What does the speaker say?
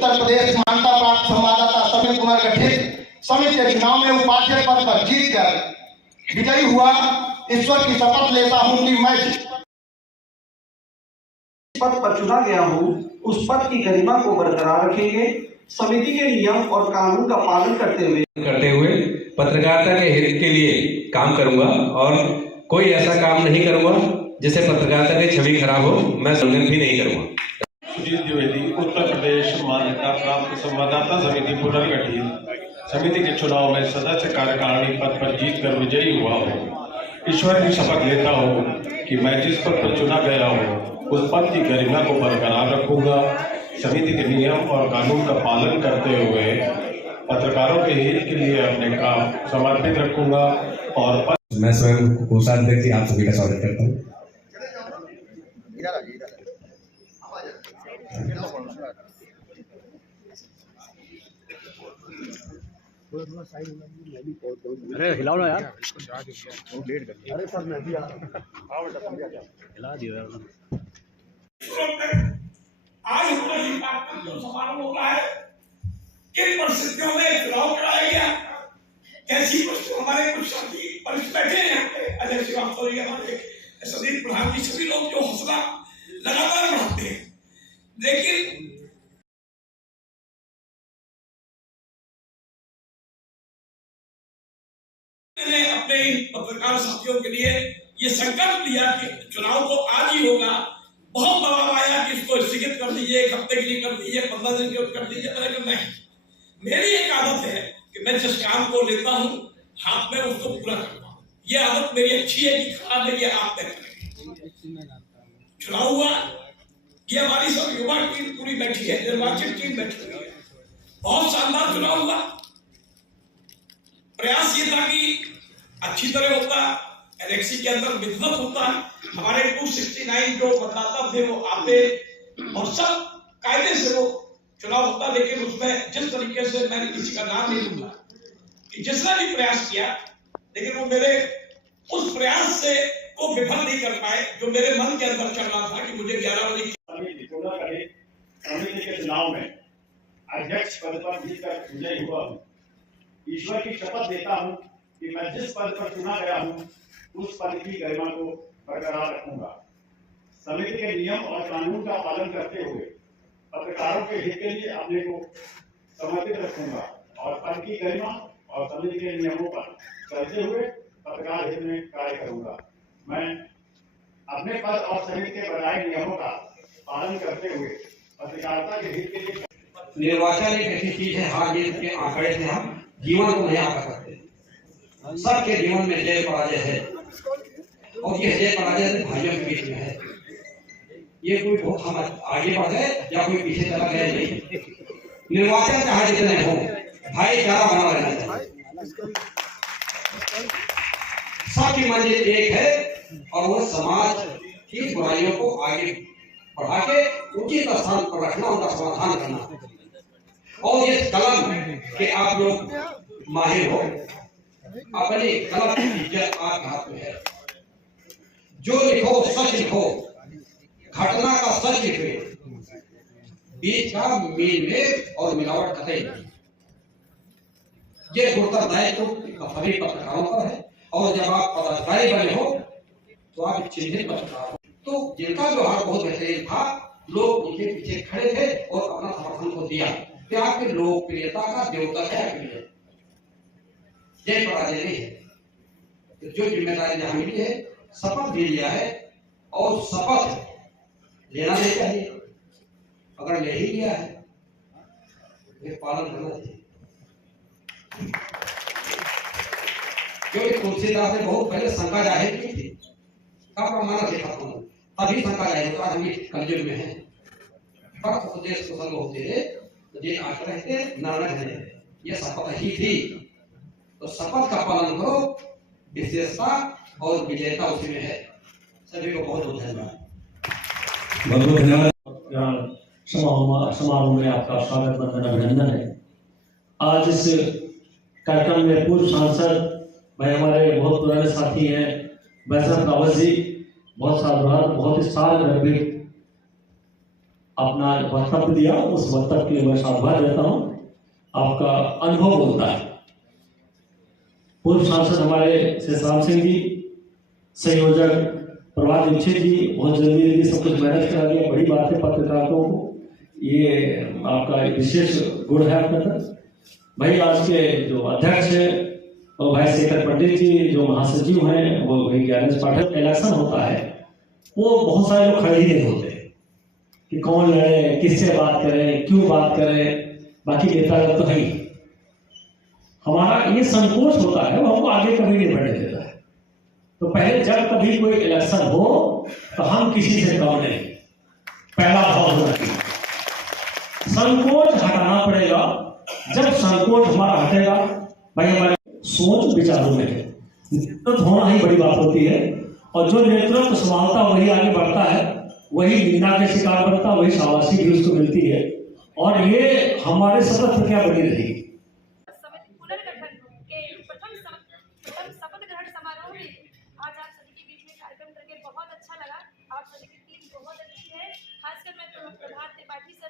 उत्तर प्रदेश मान्यता प्राप्त संवाददाता समिति पुनर्गठित समिति के चुनाव में उपाध्यक्ष पद पर जीतकर विजयी हुआ। ईश्वर की शपथ लेता हूं कि मैं जिस पद पर चुना गया हूं उस पद की गरिमा को बरकरार रखेंगे। समिति के नियम और कानून का पालन करते हुए पत्रकारिता के हित के लिए काम करूंगा और कोई ऐसा काम नहीं करूंगा जिससे पत्रकारिता की छवि खराब हो। मैं संगठन भी नहीं करूंगा। सुजीत द्विवेदी, उत्तर प्रदेश मान्यता प्राप्त संवाददाता समिति पुनर्गठित समिति के चुनाव में सदस्य कार्यकारिणी पद पर जीतकर विजयी हुआ हूँ। ईश्वर की शपथ लेता हूँ कि मैं जिस पद पर चुना गया हूँ उस पद की गरिमा को बरकरार रखूंगा। समिति के नियम और कानून का पालन करते हुए पत्रकारों के हित के लिए अपने काम समर्पित रखूंगा और मैं स्वयं कोषाध्यक्ष आप सभी का स्वागत करता हूँ। अरे हिलाओ ना यार, अरे सर मैं भी हिला दिया। आज जो समारोह होता है, किन परिस्थितियों में चुनाव कराया गया, कैसी हमारे कुछ साथी वरिष्ठ बैठे हैं यहाँ पे, अजय श्रीवास्तव जी, हमारे संदीप प्रधान जी, सभी लोग जो हौसला लगातार बढ़ाते हैं। लेकिन मैंने अपने पत्रकार साथियों के लिए ये संकल्प लिया कि चुनाव तो आज ही होगा। बहुत दबाव आया कि इसको स्थगित कर दीजिए, एक हफ्ते के लिए कर दीजिए, 15 दिन के कर दीजिए। मैंने कहा नहीं, मेरी एक आदत है कि मैं जिस काम को लेता हूँ हाथ में उसको पूरा करता हूँ। ये आदत मेरी अच्छी है कि खराब है, ये आप तय करेंगे। चुनाव हुआ, ये हमारी सब युवा टीम पूरी बैठी है, निर्वाचित टीम बैठी हुई है। बहुत शानदार चुनाव हुआ। प्रयास ये था कि अच्छी तरह होता, इलेक्शन के अंदर विधिवत होता, हमारे 269 जो मतदाता थे वो आते और सब कायदे से वो चुनाव होता। लेकिन उसमें जिस तरीके से, मैंने किसी का नाम नहीं लूंगा, कि जिसने भी प्रयास किया, लेकिन वो मेरे उस प्रयास से वो विफल नहीं कर पाए जो मेरे मन के अंदर चल रहा था कि मुझे 11 बजे समिति के चुनाव में अध्यक्ष पद पर जीतकर विजयी हुआ हूँ। ईश्वर की शपथ देता हूँ कि मैं जिस पद पर चुना गया हूँ उस पद की गरिमा को बरकरार रखूंगा। समिति के नियम और कानून का पालन करते हुए पत्रकारों के हित के लिए अपने को समर्पित रखूंगा और पद की गरिमा और समिति के नियमों पर चलते हुए पत्रकार हित में कार्य करूंगा। मैं अपने पद और समिति के बनाए नियमों का पालन करते हुए पत्रकारिता के हित के लिए। निर्वाचन एक ऐसी चीज है, हार जीत के आंकड़े से हम जीवन को नहीं आकर सकते। सबके जीवन में जय पराजय है और ये जय पराजय भाइयों के बीच में है। ये कोई बहुत हम आगे बढ़ गए या कोई पीछे चला गया नहीं। निर्वाचन चाहे जितने हो, भाईचारा बना रहना चाहिए। सबकी मंजिल एक है और वो समाज की बुराइयों को आगे बढ़ा के उचित स्थान पर रखना, उनका समाधान करना। और ये कलम के आप लोग माहिर हो, अपने कलम की इज्जत आपके हाथ में है। जो लिखो सच लिखो, घटना का सच लिखे, बीच का मेल में और मिलावट कतई नहीं। ये उत्तरदायित्व सभी पत्रकारों पर है और जब आप पदाधिकारी बने हो तो आप चिन्हित पत्रकार हो। तो जिनका व्यवहार बहुत बेहतरीन था, लोग उनके पीछे खड़े थे और अपना समर्थन को दिया। आपकी लोकप्रियता का द्योतक है आपके लिए, जय पराजय नहीं है। जो जिम्मेदारी जहां मिली है, शपथ भी लिया है और शपथ लेना नहीं चाहिए। अगर ले ही लिया है तो पालन करना चाहिए। क्योंकि तुलसीदास ने बहुत पहले शंका जाहिर की थी, माना देखा था, तभी शंका जाहिर होता। हम कलयुग में है, उपदेश को संग होते जे आश्रय थे नानक है, ये शपथ ही थी। तो शपथ का पालन करो, विशेषता और विजयता उसी में है। सभी को बहुत बहुत धन्यवाद। बहुत धन्यवाद। समारोह में आपका स्वागत बंदन अभिनंदन है। आज इस कार्यक्रम में पूर्व सांसद भाई, हमारे बहुत पुराने साथी हैं वैसा रावत जी, बहुत साधुवाद, बहुत स्थान गंभीर अपना वक्तव्य दिया, उस वक्तव्य के लिए मैं साधुवाद देता हूँ। आपका अनुभव बोलता है। पूर्व सांसद हमारे शेषराम सिंह जी, संयोजक प्रभात दीक्षित जी, बहुत जल्दी सब कुछ मैनेज करा दिया। बड़ी बात है पत्रकारों को, ये आपका विशेष गुण है अपने तक। भाई आज के जो अध्यक्ष है और भाई शेखर पंडित जी जो महासचिव हैं, वो भाई ज्ञानेश पाठक। इलेक्शन होता है, वो बहुत सारे लोग खड़े ही नहीं होते कि कौन लड़े, किससे बात करें, क्यों बात करें। बाकी नेता लोग तो है ही, हमारा ये संकोच होता है, वो हमको आगे कभी नहीं बढ़ने देता है। तो पहले जब कभी कोई इलेक्शन हो तो हम किसी से कम नहीं, पहला भाव होना चाहिए। संकोच हटाना पड़ेगा। जब संकोच हमारा हटेगा, भाई हमारे सोच विचारों में नेतृत्व होना ही बड़ी बात होती है। और जो नेतृत्व संभालता वही आगे बढ़ता है, वही निंदा के शिकार बनता, वही शाबाशी भी उसको मिलती है। और ये हमारे सतत प्रक्रिया बनी रहेगी। समिति पुनर्गठन के प्रथम शपथ ग्रहण समारोह में आज आप सभी के बीच में कार्यक्रम करके बहुत अच्छा लगा। आप सभी की टीम बहुत अच्छी है। खासकर मैं प्रभात त्रिपाठी सर